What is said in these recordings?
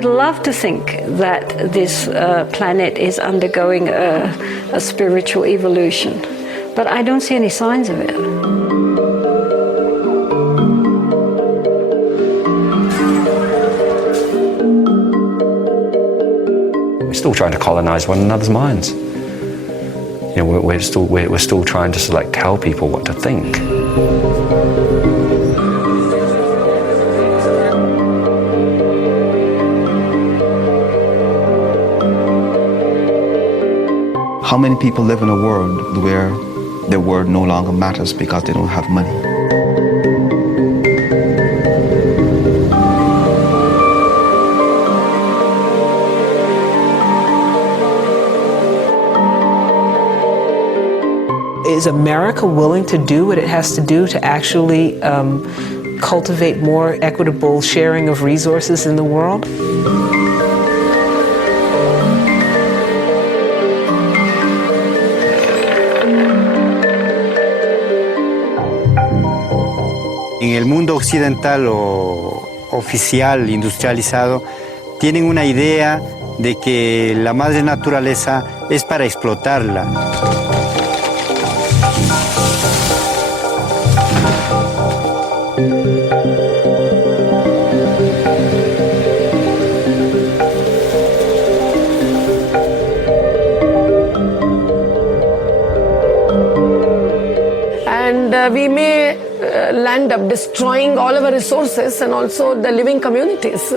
would love to think that this planet is undergoing a spiritual evolution, but I don't see any signs of it. We're still trying to colonize one another's minds. You know, we're still trying to like tell people what to think. How many people live in a world where their word no longer matters because they don't have money? Is America willing to do what it has to do to actually cultivate more equitable sharing of resources in the world? En el mundo occidental o oficial, industrializado, tienen una idea de que la madre naturaleza es para explotarla. And we may land up destroying all our resources and also the living communities.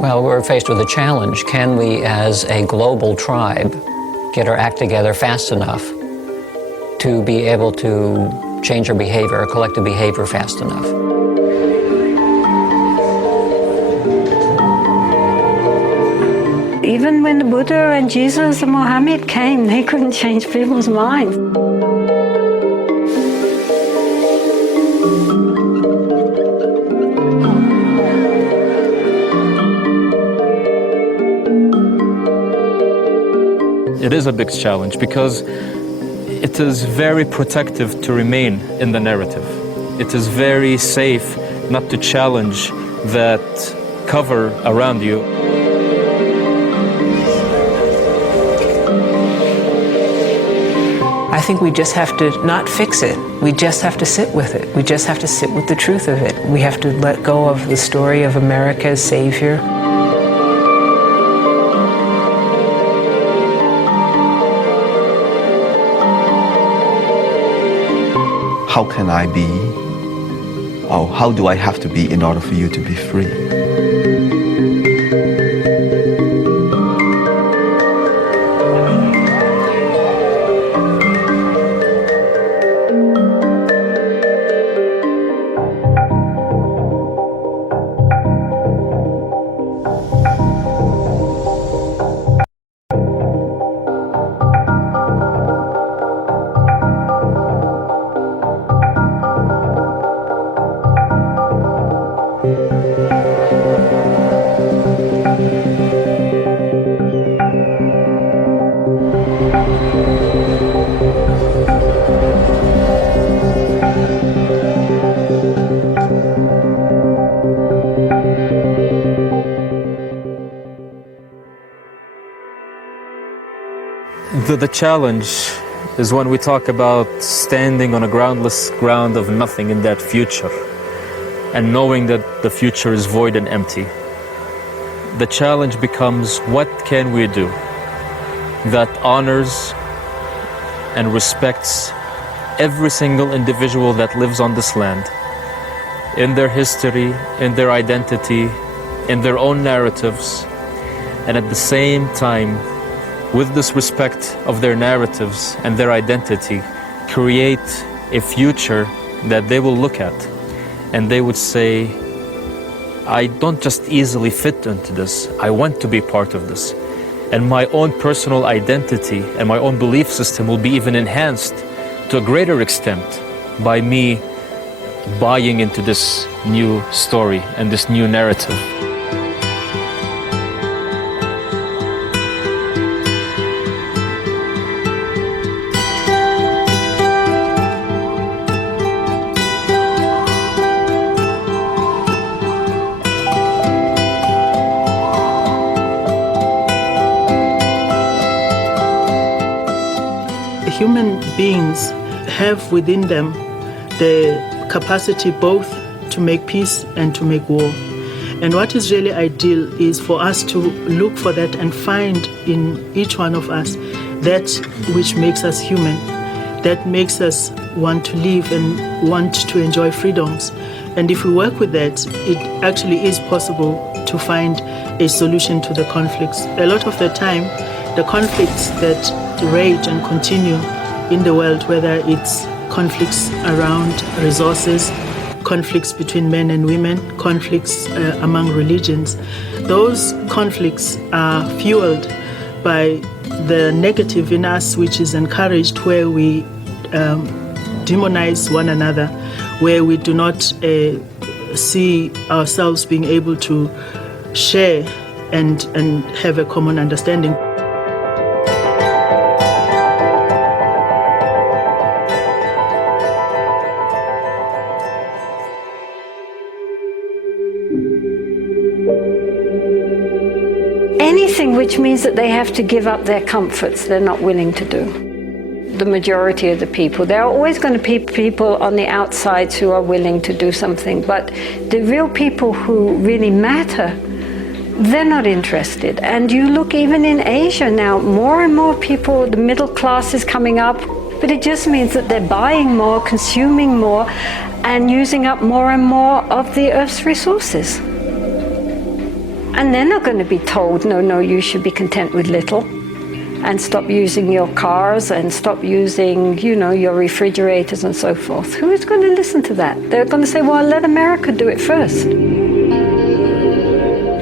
Well, we're faced with a challenge. Can we, as a global tribe, get our act together fast enough to be able to change our behavior, our collective behavior fast enough? Even when the Buddha and Jesus and Mohammed came, they couldn't change people's minds. It is a big challenge because it is very protective to remain in the narrative. It is very safe not to challenge that cover around you. I think we just have to not fix it. We just have to sit with it. We just have to sit with the truth of it. We have to let go of the story of America as savior. How can I be, or how do I have to be in order for you to be free? The challenge is when we talk about standing on a groundless ground of nothing in that future and knowing that the future is void and empty. The challenge becomes, what can we do that honors and respects every single individual that lives on this land, in their history, in their identity, in their own narratives, and at the same time, with this respect of their narratives and their identity, create a future that they will look at and they would say, I don't just easily fit into this, I want to be part of this. And my own personal identity and my own belief system will be even enhanced to a greater extent by me buying into this new story and this new narrative. human beings have within them the capacity both to make peace and to make war. And what is really ideal is for us to look for that and find in each one of us that which makes us human, that makes us want to live and want to enjoy freedoms. And if we work with that, it actually is possible to find a solution to the conflicts. A lot of the time, the conflicts that rage and continue in the world, whether it's conflicts around resources, conflicts between men and women, conflicts among religions, those conflicts are fueled by the negative in us, which is encouraged, where we demonize one another, where we do not see ourselves being able to share and have a common understanding. Anything which means that they have to give up their comforts, they're not willing to do. The majority of the people. There are always going to be people on the outsides who are willing to do something, but the real people who really matter, they're not interested. And you look even in Asia now, more and more people, the middle class is coming up, but it just means that they're buying more, consuming more, and using up more and more of the Earth's resources. And they're not going to be told, no, you should be content with little, and stop using your cars and stop using, your refrigerators and so forth. Who is going to listen to that? They're going to say, well, let America do it first.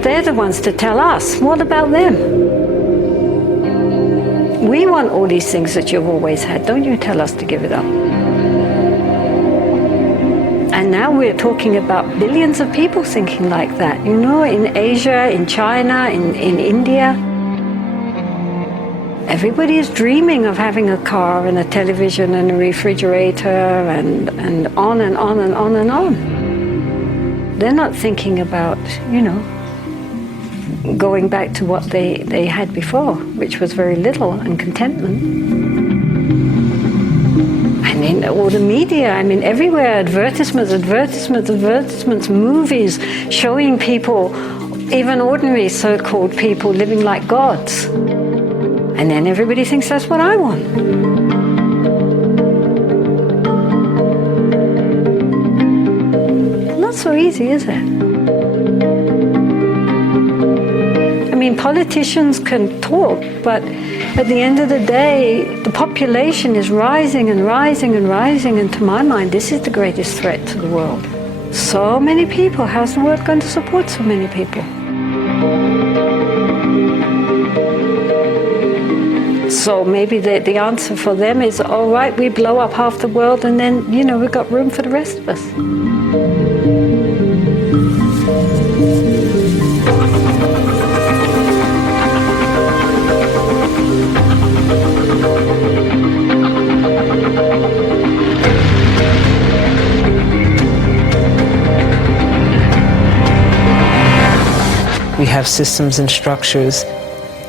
They're the ones to tell us. What about them? We want all these things that you've always had. Don't you tell us to give it up. And now we're talking about billions of people thinking like that. In Asia, in China, in India. Everybody is dreaming of having a car and a television and a refrigerator and on and on and on and on. They're not thinking about, going back to what they had before, which was very little and contentment. All the media, everywhere, advertisements, movies showing people, even ordinary so-called people, living like gods. And then everybody thinks that's what I want. Not so easy, is it? Politicians can talk, but at the end of the day, the population is rising and rising and rising, and to my mind, this is the greatest threat to the world. So many people, how's the world going to support so many people? So maybe the answer for them is, all right, we blow up half the world and then, we've got room for the rest of us. We have systems and structures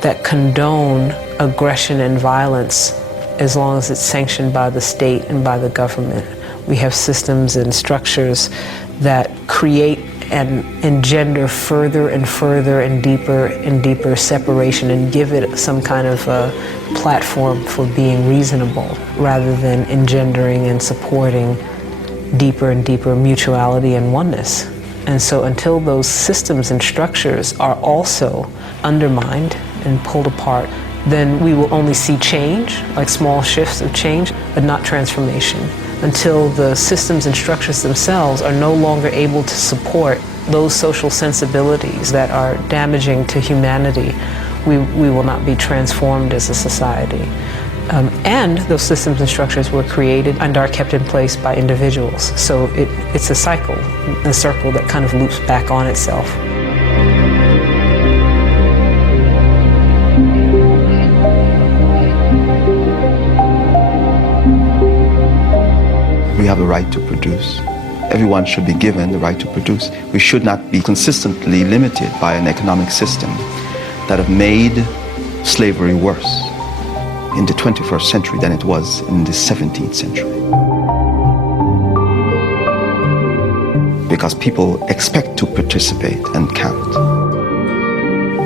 that condone aggression and violence as long as it's sanctioned by the state and by the government. We have systems and structures that create and engender further and further and deeper separation and give it some kind of a platform for being reasonable rather than engendering and supporting deeper and deeper mutuality and oneness. And so until those systems and structures are also undermined and pulled apart, then we will only see change, like small shifts of change, but not transformation. Until the systems and structures themselves are no longer able to support those social sensibilities that are damaging to humanity, we will not be transformed as a society. And those systems and structures were created and are kept in place by individuals. So it's a cycle, a circle that kind of loops back on itself. We have the right to produce. Everyone should be given the right to produce. We should not be consistently limited by an economic system that have made slavery worse. in the 21st century than it was in the 17th century. Because people expect to participate and count.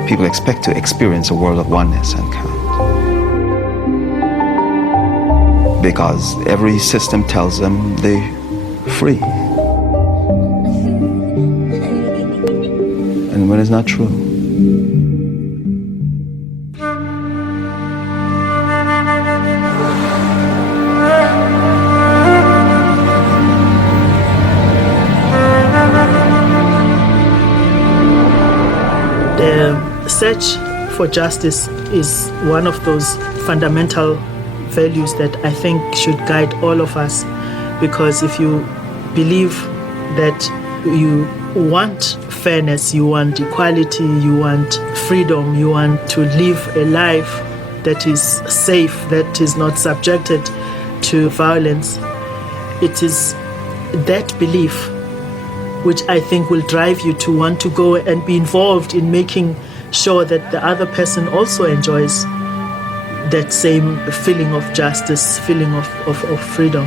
People expect to experience a world of oneness and count. Because every system tells them they're free. And when it's not true. The search for justice is one of those fundamental values that I think should guide all of us, because if you believe that you want fairness, you want equality, you want freedom, you want to live a life that is safe, that is not subjected to violence, it is that belief which I think will drive you to want to go and be involved in making sure that the other person also enjoys that same feeling of justice, feeling of freedom.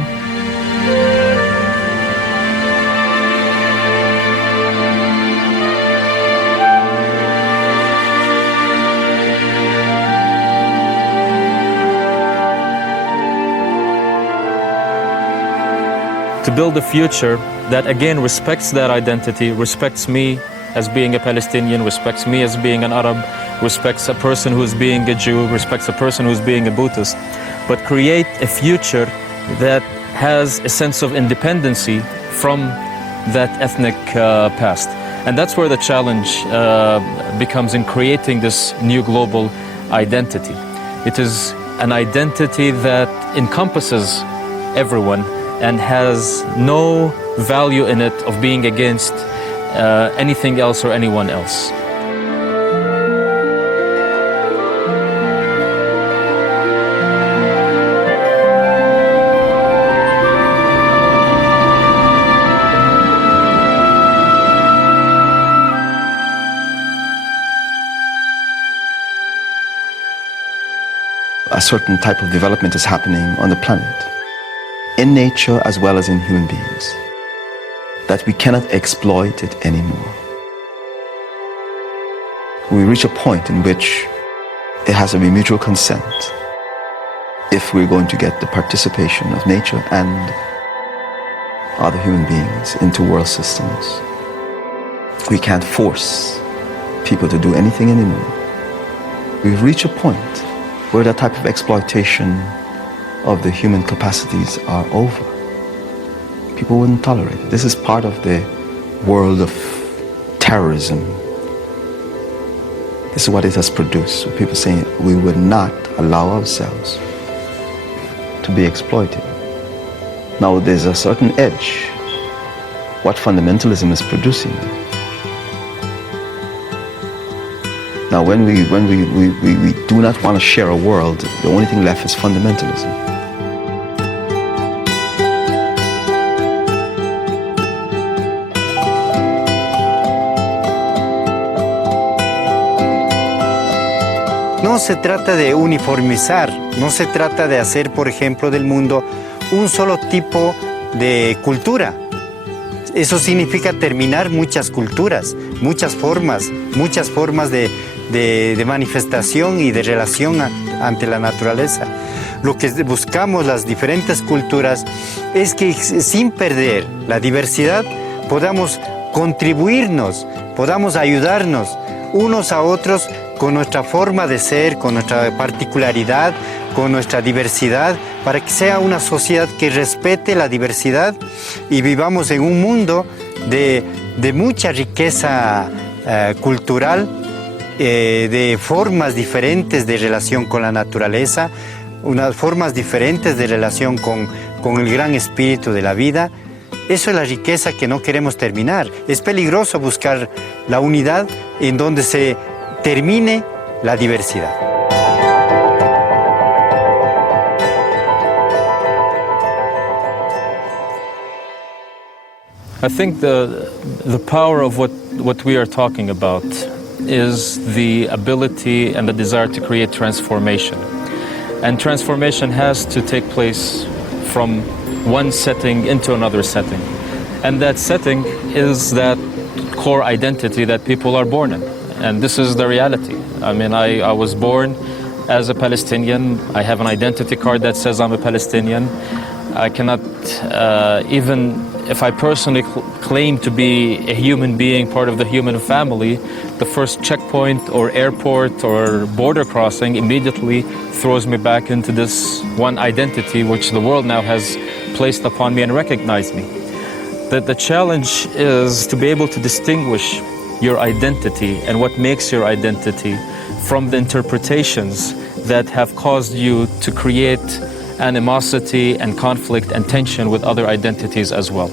To build a future that again respects that identity, respects me as being a Palestinian, respects me as being an Arab, respects a person who's being a Jew, respects a person who's being a Buddhist, but create a future that has a sense of independency from that ethnic past. And that's where the challenge becomes in creating this new global identity. It is an identity that encompasses everyone and has no value in it of being against anything else or anyone else. A certain type of development is happening on the planet, in nature as well as in human beings, that we cannot exploit it anymore. We reach a point in which it has to be mutual consent if we're going to get the participation of nature and other human beings into world systems. We can't force people to do anything anymore. We've reached a point where that type of exploitation of the human capacities are over. People wouldn't tolerate it. This is part of the world of terrorism. This is what it has produced. So people saying we would not allow ourselves to be exploited. Now there's a certain edge what fundamentalism is producing. Now when we do not want to share a world, the only thing left is fundamentalism. No se trata de uniformizar, no se trata de hacer, por ejemplo, del mundo un solo tipo de cultura. Eso significa terminar muchas culturas, muchas formas de manifestación y de relación ante la naturaleza. Lo que buscamos las diferentes culturas es que sin perder la diversidad podamos contribuirnos, podamos ayudarnos unos a otros con nuestra forma de ser, con nuestra particularidad, con nuestra diversidad, para que sea una sociedad que respete la diversidad y vivamos en un mundo de mucha riqueza cultural, de formas diferentes de relación con la naturaleza, unas formas diferentes de relación con el gran espíritu de la vida. Eso es la riqueza que no queremos terminar. Es peligroso buscar la unidad en donde se termine la diversidad. I think the power of what we are talking about is the ability and the desire to create transformation. And transformation has to take place from one setting into another setting. And that setting is that core identity that people are born in. And this is the reality. I mean, I was born as a Palestinian. I have an identity card that says I'm a Palestinian. I cannot, even if I personally claim to be a human being, part of the human family, the first checkpoint or airport or border crossing immediately throws me back into this one identity which the world now has placed upon me and recognized me. The challenge is to be able to distinguish your identity and what makes your identity from the interpretations that have caused you to create animosity and conflict and tension with other identities as well.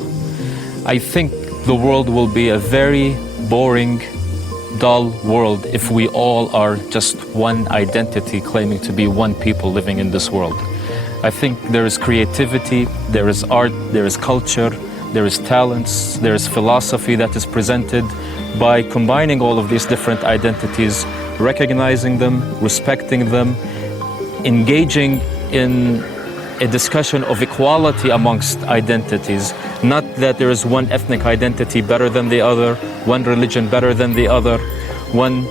I think the world will be a very boring, dull world if we all are just one identity claiming to be one people living in this world. I think there is creativity, there is art, there is culture, there is talents, there is philosophy that is presented by combining all of these different identities, recognizing them, respecting them, engaging in a discussion of equality amongst identities, not that there is one ethnic identity better than the other, one religion better than the other, one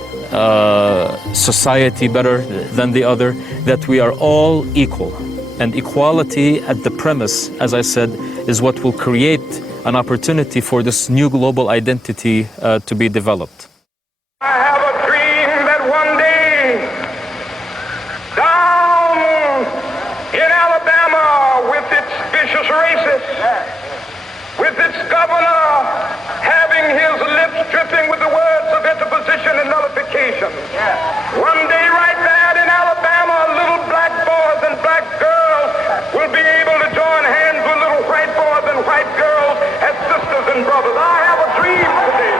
society better than the other, that we are all equal. And equality at the premise, as I said, is what will create an opportunity for this new global identity to be developed. I have a dream that one day, down in Alabama, with its vicious racists, with its governor having his lips dripping with the words of interposition and nullification, one day right there in Alabama, little black boys and black girls will be able to join hands with little white boys and white girls as sisters and brothers. I have a dream today.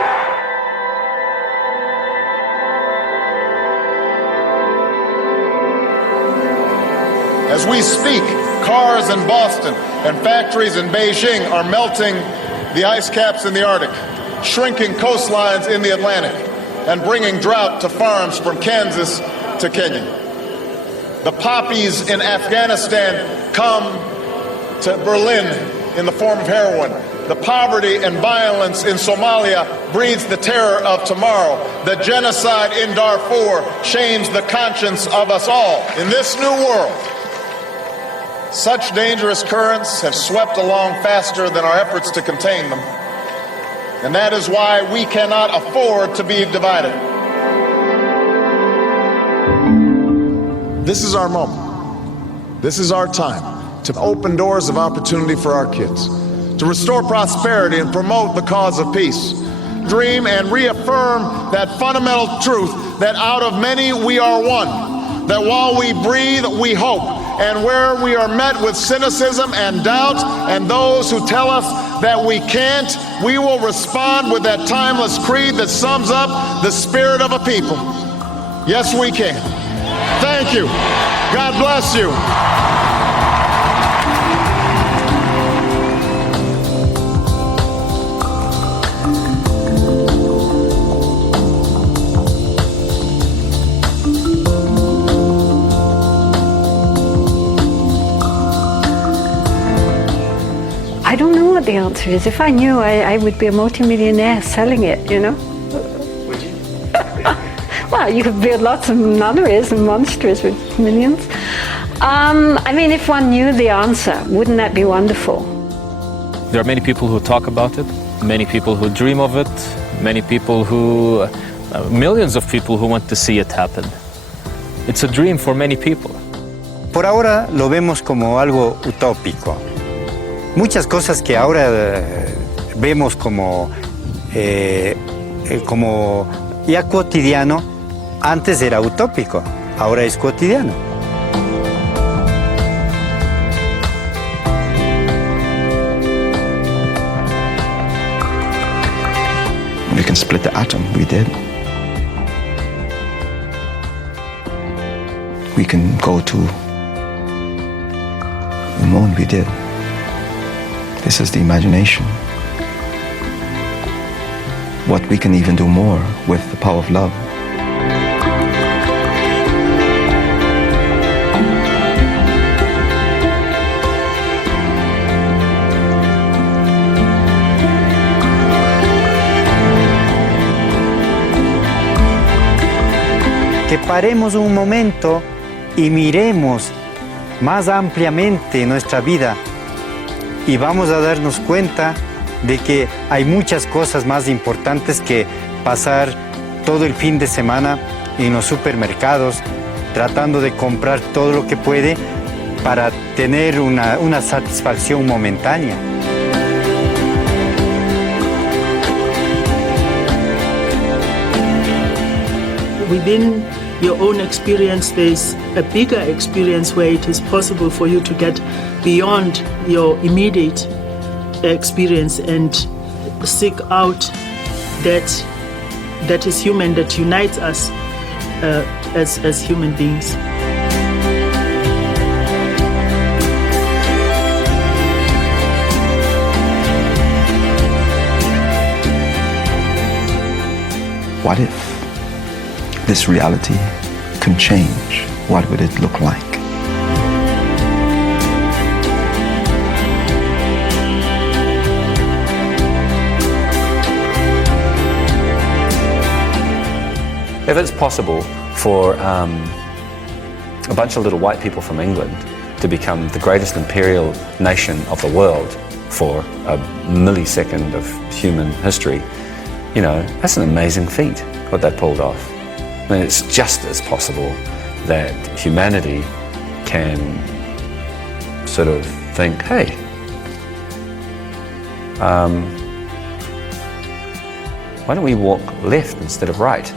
As we speak, cars in Boston and factories in Beijing are melting the ice caps in the Arctic, shrinking coastlines in the Atlantic, and bringing drought to farms from Kansas to Kenya. The poppies in Afghanistan come to Berlin in the form of heroin. The poverty and violence in Somalia breeds the terror of tomorrow. The genocide in Darfur shames the conscience of us all. In this new world, such dangerous currents have swept along faster than our efforts to contain them. And that is why we cannot afford to be divided. This is our moment. This is our time to open doors of opportunity for our kids, to restore prosperity and promote the cause of peace. Dream and reaffirm that fundamental truth that out of many we are one, that while we breathe, we hope, and where we are met with cynicism and doubt and those who tell us that we can't, we will respond with that timeless creed that sums up the spirit of a people. Yes, we can. Thank you. God bless you. I don't know what the answer is. If I knew, I would be a multimillionaire selling it, you know? Would you? Well, you could build lots of nunneries and monasteries with millions. I mean, if one knew the answer, wouldn't that be wonderful? There are many people who talk about it, many people who dream of it, many people who, millions of people who want to see it happen. It's a dream for many people. Por ahora lo vemos como algo utópico. Muchas cosas que ahora vemos como ya cotidiano, antes era utópico, ahora es cotidiano. We can split the atom, we did. We can go to the moon, we did. This is the imagination. What we can even do more with the power of love. paremos un momento y miremos más ampliamente nuestra vida y vamos a darnos cuenta de que hay muchas cosas más importantes que pasar todo el fin de semana en los supermercados tratando de comprar todo lo que puede para tener una satisfacción momentánea. Within your own experience, there's a bigger experience where it is possible for you to get beyond your immediate experience and seek out that is human, that unites us as human beings. What if this reality can change? What would it look like? If it's possible for a bunch of little white people from England to become the greatest imperial nation of the world for a millisecond of human history, you know, that's an amazing feat, what they pulled off. I mean, it's just as possible that humanity can sort of think, hey, why don't we walk left instead of right?